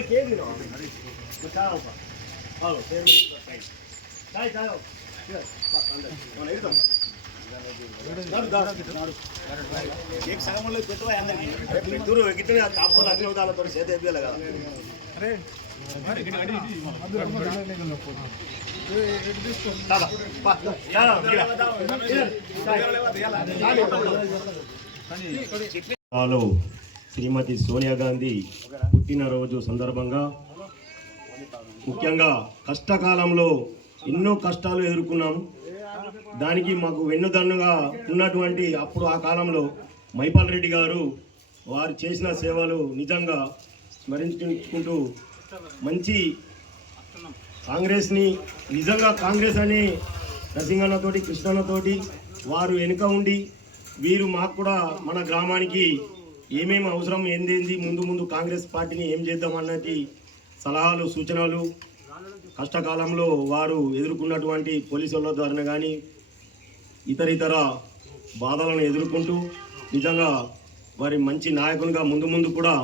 போய் கேட்கணும் एक सगळं म्हणलं पेटो आहे दूर किती आपण लागले होता आला थोडं शेत बिया लागला अरे दादा दादा दादा శ్రీమతి సోనియా గాంధీ పుట్టినరోజు సందర్భంగా ముఖ్యంగా కష్టకాలంలో ఎన్నో కష్టాలు ఎదుర్కొన్నాం. దానికి మాకు వెన్నుదన్నుగా ఉన్నటువంటి అప్పుడు ఆ కాలంలో మైపాల్ రెడ్డి గారు వారు చేసిన సేవలు నిజంగా స్మరించుకుంటూ మంచి కాంగ్రెస్ని నిజంగా కాంగ్రెస్ అని నరసింహన్నతోటి కృష్ణన్నతోటి వారు వెనుక ఉండి వీరు మాకు కూడా మన గ్రామానికి ఏమేమి అవసరం ఏందేంది ముందు ముందు కాంగ్రెస్ పార్టీని ఏం చేద్దాం అన్నది సలహాలు సూచనలు. కష్టకాలంలో వారు ఎదుర్కొన్నటువంటి పోలీసుల ద్వారా కానీ ఇతర ఇతర బాధలను ఎదుర్కొంటూ నిజంగా వారి మంచి నాయకునిగా ముందు ముందు కూడా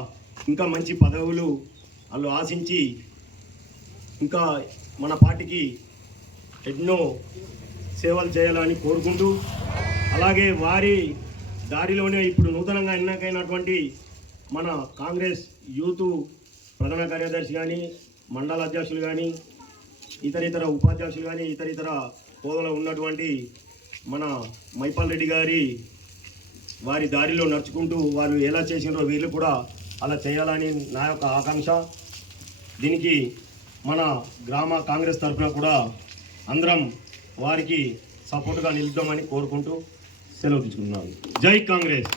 ఇంకా మంచి పదవులు వాళ్ళు ఆశించి ఇంకా మన పార్టీకి ఎన్నో సేవలు చేయాలని కోరుకుంటూ అలాగే వారి దారిలోనే ఇప్పుడు నూతనంగా ఎన్నికైనటువంటి మన కాంగ్రెస్ యూత్ ప్రధాన కార్యదర్శి కానీ మండల అధ్యక్షులు కానీ ఇతరితర ఉపాధ్యక్షులు కానీ ఇతరితర హోదాలో ఉన్నటువంటి మన మైపాల్ రెడ్డి గారి వారి దారిలో నడుచుకుంటూ వారు ఎలా చేసినారో వీళ్ళు కూడా అలా చేయాలని నా యొక్క ఆకాంక్ష. దీనికి మన గ్రామ కాంగ్రెస్ తరఫున కూడా అందరం వారికి సపోర్ట్గా నిలుద్దామని కోరుకుంటూ సెలవు తీసుకున్నాను జై కాంగ్రెస్.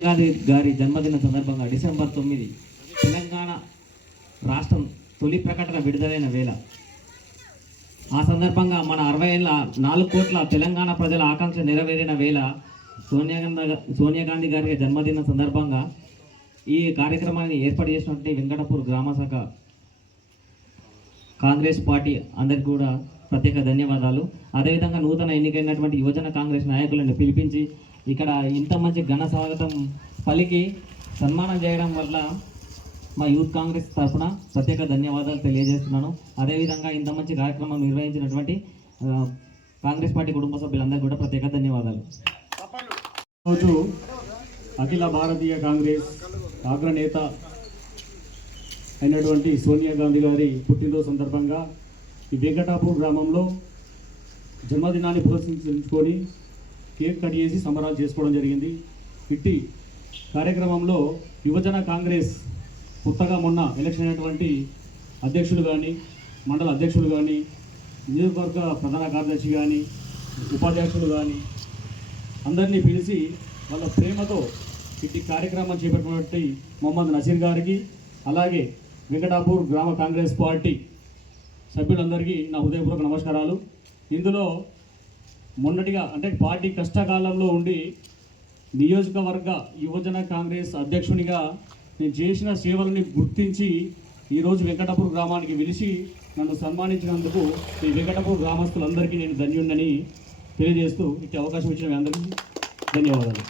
గాంధీ గారి జన్మదిన సందర్భంగా డిసెంబర్ తొమ్మిది తెలంగాణ రాష్ట్రం తొలి ప్రకటన విడుదలైన వేళ. ఆ సందర్భంగా మన అరవై ఏళ్ళ నాలుగు కోట్ల తెలంగాణ ప్రజల ఆకాంక్ష నెరవేరిన వేళ సోనియా గాంధీ సోనియా గాంధీ గారి జన్మదిన సందర్భంగా ఈ కార్యక్రమాన్ని ఏర్పాటు చేసినటువంటి వెంకటపూర్ గ్రామ శాఖ కాంగ్రెస్ పార్టీ అందరికీ కూడా ప్రత్యేక ధన్యవాదాలు. అదేవిధంగా నూతన ఎన్నికైనటువంటి యువజన కాంగ్రెస్ నాయకులను పిలిపించి ఇక్కడ ఇంత మంచి ఘన స్వాగతం పలికి సన్మానం చేయడం వల్ల మా యూత్ కాంగ్రెస్ తరఫున ప్రత్యేక ధన్యవాదాలు తెలియజేస్తున్నాను. అదేవిధంగా ఇంత మంచి కార్యక్రమం నిర్వహించినటువంటి కాంగ్రెస్ పార్టీ కుటుంబ సభ్యులందరికీ కూడా ప్రత్యేక ధన్యవాదాలు. రోజు అఖిల భారతీయ కాంగ్రెస్ అగ్రనేత అయినటువంటి సోనియా గాంధీ గారి పుట్టినరోజు సందర్భంగా ఈ వెంకటాపూర్ గ్రామంలో జన్మదినాన్ని పురస్కరించుకొని కేక్ కట్ చేసి సంబరాలు చేసుకోవడం జరిగింది. ఇట్టి కార్యక్రమంలో యువజన కాంగ్రెస్ కొత్తగా మొన్న ఎలక్షన్ అయినటువంటి అధ్యక్షులు కానీ మండల అధ్యక్షులు కానీ నియోజకవర్గ ప్రధాన కార్యదర్శి కానీ ఉపాధ్యక్షులు కానీ అందరినీ పిలిచి వాళ్ళ ప్రేమతో ఇట్టి కార్యక్రమం చేపట్టినటువంటి మొహమ్మద్ నసీర్ గారికి అలాగే వెంకటాపూర్ గ్రామ కాంగ్రెస్ పార్టీ సభ్యులందరికీ నా హృదయపూర్వక నమస్కారాలు. ఇందులో మొన్నటిగా అంటే పార్టీ కష్టకాలంలో ఉండి నియోజకవర్గ యువజన కాంగ్రెస్ అధ్యక్షునిగా నేను చేసిన సేవలని గుర్తించి ఈరోజు వెంకటాపూర్ గ్రామానికి పిలిచి నన్ను సన్మానించినందుకు ఈ వెంకటాపూర్ గ్రామస్తులందరికీ నేను ధన్యుండని తెలియజేస్తూ ఇట్టి అవకాశం ఇచ్చిన అందరికీ ధన్యవాదాలు.